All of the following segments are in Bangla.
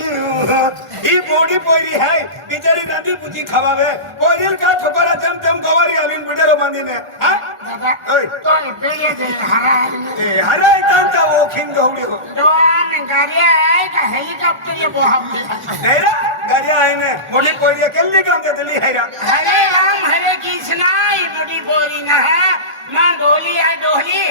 ઈ બોડી પોરી હૈ બિચારી નદી પૂછી ખવાવે પોરીલ કા છોપરા જમ જમ ગોવરી આવીન બુડેરો બાંધી ને હા ઓય તોય બેયે જે હરાય એ હરાય તાં તા ઓ ખિંગ ગોડી હો તો આને ગારિયા આય કા હેલિકોપ્ટર યે બોહમ નેરા ગારિયા આય ને બોડી પોરી કેલ્લી કામ દે દલી હૈરા હરે રામ હરે કૃષ્ણ ઈ બોડી પોરી ના હા માં ગોલી આ ડોહલી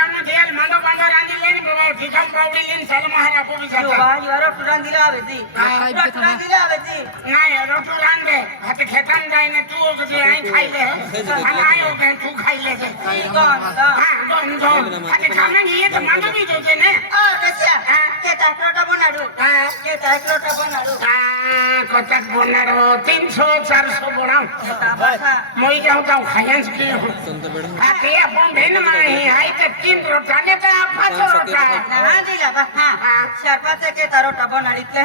ابراهيم سلمان ابو بزاف يا رب تراندي لا بدي يا رب تراندي لا بدي يا رب تراندي হাতে খেতান যায় না তুও যদি আই খাইলে আর আই ও কেন তু খাইলে যে হ্যাঁ হাতে খামে নিয়ে তো মানবি তো যে না ও দেখিয়া হ্যাঁ কেটা একলোটা বনারু হ্যাঁ কেটা একলোটা বনারু কতক বনার তিনশো চারশো বনাম মই যাও তাও খাইয়েন কি আপন ভেন মা হাই তে তিন রোটা নে তা ফাঁসো রোটা না দিলা বা তারও টাবন আড়িতে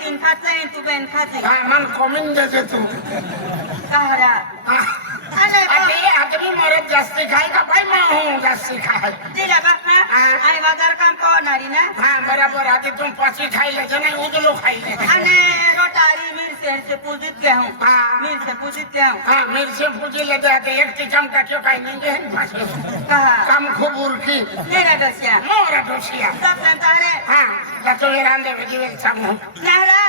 তিন খাতলে তুবেন খাতলে মান কমিন দেখে তু কাহরা મરત જસ્તી ખાય કા ભાઈ માં હું જસ્તી ખાય દેલા બાપા આ વાદર કામ કો નરી ને હા બરાબર આથી તું પછી ખાઈ લે જને ઉદલો ખાઈ લે અને રોટારી મિરસેર સે પૂજિત લે હું હા મિરસે પૂજિત લે હું હા મિરસે પૂજી લે જા કે એક ચમ કા કે ભાઈ નીંગે હે પાછે કામ ખૂબ ઉરકી મેરા દોસિયા મોરા દોસિયા સબ તારે હા જતો રાંદે વિજીવેલ સબ નહરા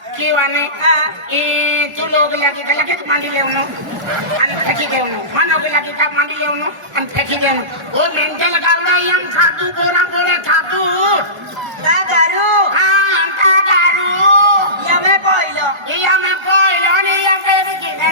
কি মানে এ চুলো বিলা কি তাহলে কেটে মাঙ্গি লেও নো আমি ফেঁকি দেও নো মানো বিলা কি তাহলে মাঙ্গি লেও নো আমি ফেঁকি দেও নো ও মেন্টাল কারণে ইয়াম ছাতু গোরা গোরা ছাতু কাকারু হ্যাঁ কাকারু ইয়ামে কইল ইয়ামে কইল নি ইয়ামে কি না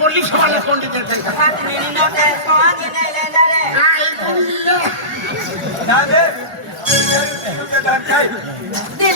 পুলিশ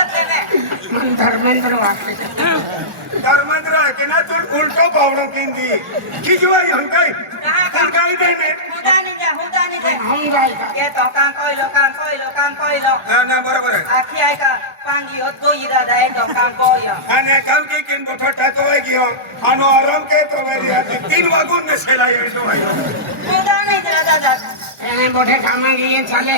ધર્મેન્દ્ર વાકે ધર્મેન્દ્ર કે ના તો ઉલટો પાવડો કીંધી કીજવાઈ હંકાઈ હંકાઈ દે ને હુદાની કે હુદાની કે હંગાઈ કે તો કાં કોઈ લો કાં કોઈ લો કાં કોઈ લો ના ના બરાબર આખી આય કા પાંગી હો તો ઈરા દે તો કાં કોયો અને કામ કે કિન બઠો ટાતો હોય ગયો આનો આરામ કે તો મે રિયા તીન વાગુન ને સેલાય હોય તો હુદાની દાદા એને બઠે કામ ગીએ ચાલે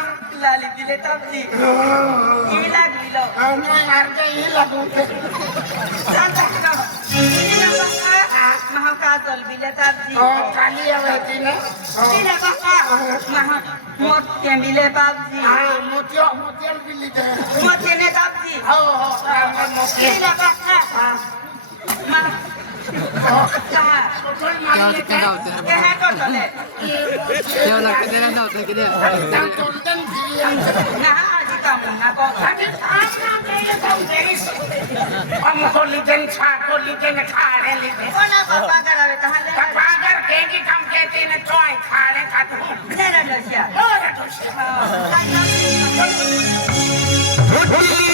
લાલી દિલે તમની કેવી લાગી લો આને માર કે એ લાગો કે મોતિયા ছয় খাড়ে খাতে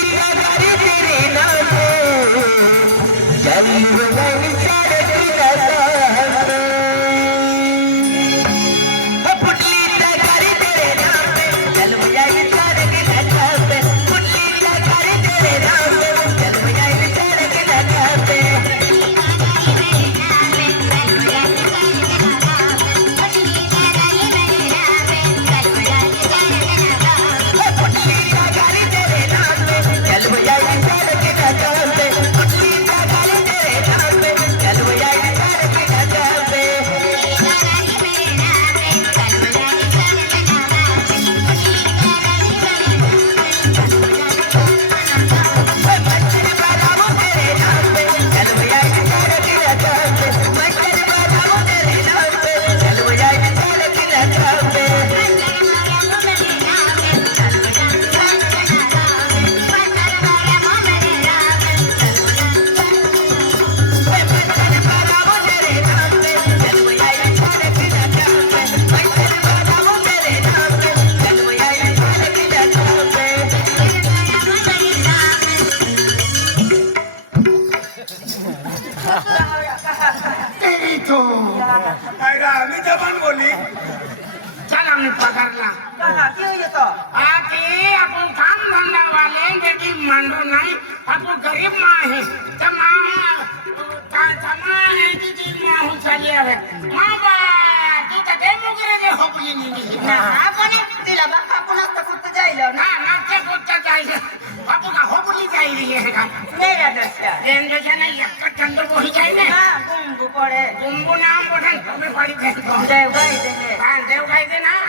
માંડો નહીં આપો ગરીબ માં હે તમામ તમામ એટી દિન માં હું ચાલી આવે મા બા તું તો કે મુગરે દે હો બુજી ની ની ના હા બને તિલા બા બા પુના તો કુત જાઈ લો ના ના કે કુત જાઈ છે બાપુ કા હો બુજી જાઈ રહી હે કા મેરા દસ્યા એન કે છે ને એક ચંદ્ર બોહી જાય ને હા બુંગુ પડે બુંગુ નામ પઠન તમે પડી જાય દેવ ભાઈ દે ને હા દેવ ભાઈ દે ના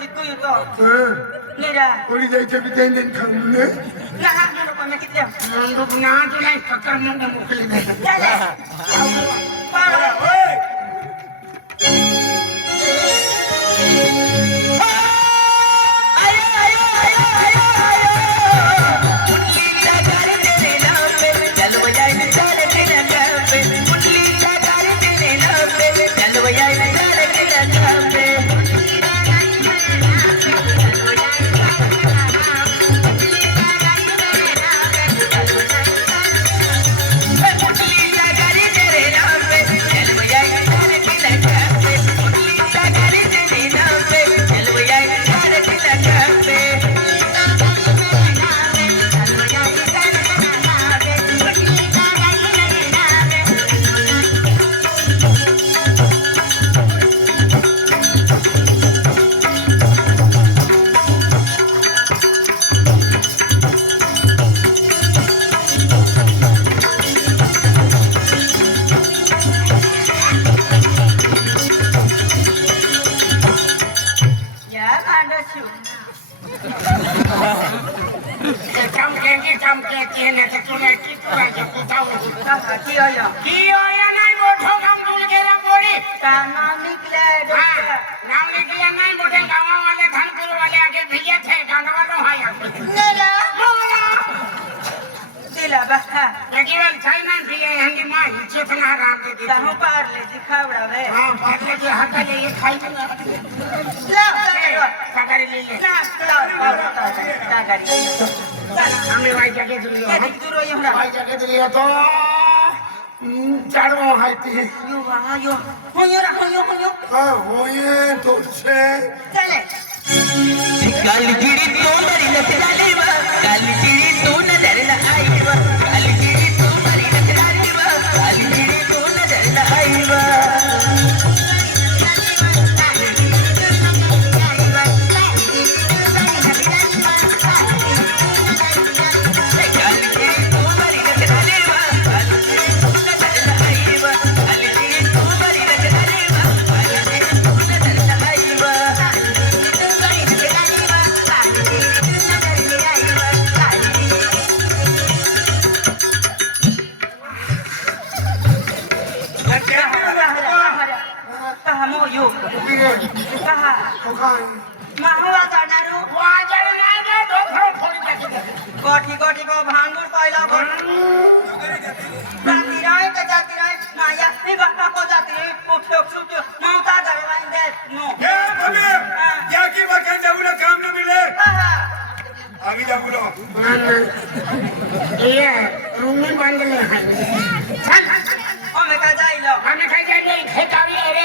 믿고 있어. 네. 내가. 우리 이제 재밌게 된 탕물네. 야, 한번 보면 기대. 한번 보면 아주 나이 가까운 놈도 못 그리네. 야, 야. 야, 야. 야, ఇచ్చిల బస్తా నకివల్ చైనన్ బియే హంగి మా ఇచ్చేతన రాంగే ది తను పార్లే దిఖావడవే ఆ పార్లే ది హకలే ఈ ఖైతన సగరి సగరి లీలే సగరి సగరి আমি ভাই জাগে দুরিও হ্যাঁ দিক দুরিও হামরা ভাই জাগে দুরিও তো চারমো হাইতি ইউ বাবা ইউ কোন ইরা কোন ইউ কোন ইউ হ্যাঁ হইয়ে তোছে চলে গালগিড়ি তো মারি লেখ গালিবা গালগিড়ি গটি গটি গো ভাঙুর পয়লা বন জাতি রায় কে জাতি রায় মায়া সি বাতা কো জাতি মুখ সুখ সুখ মাতা জাই লাইন দে নো হে বলি কে কি বকে দেউলে কাম না মিলে আমি যাবো নো এ রুমি বান্ধলে খাই চল ও মেটা যাইলো আমি খাই যাই নে খেতাবি রে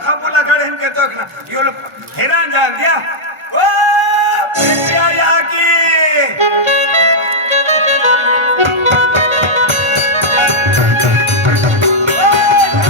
мне только, Юля,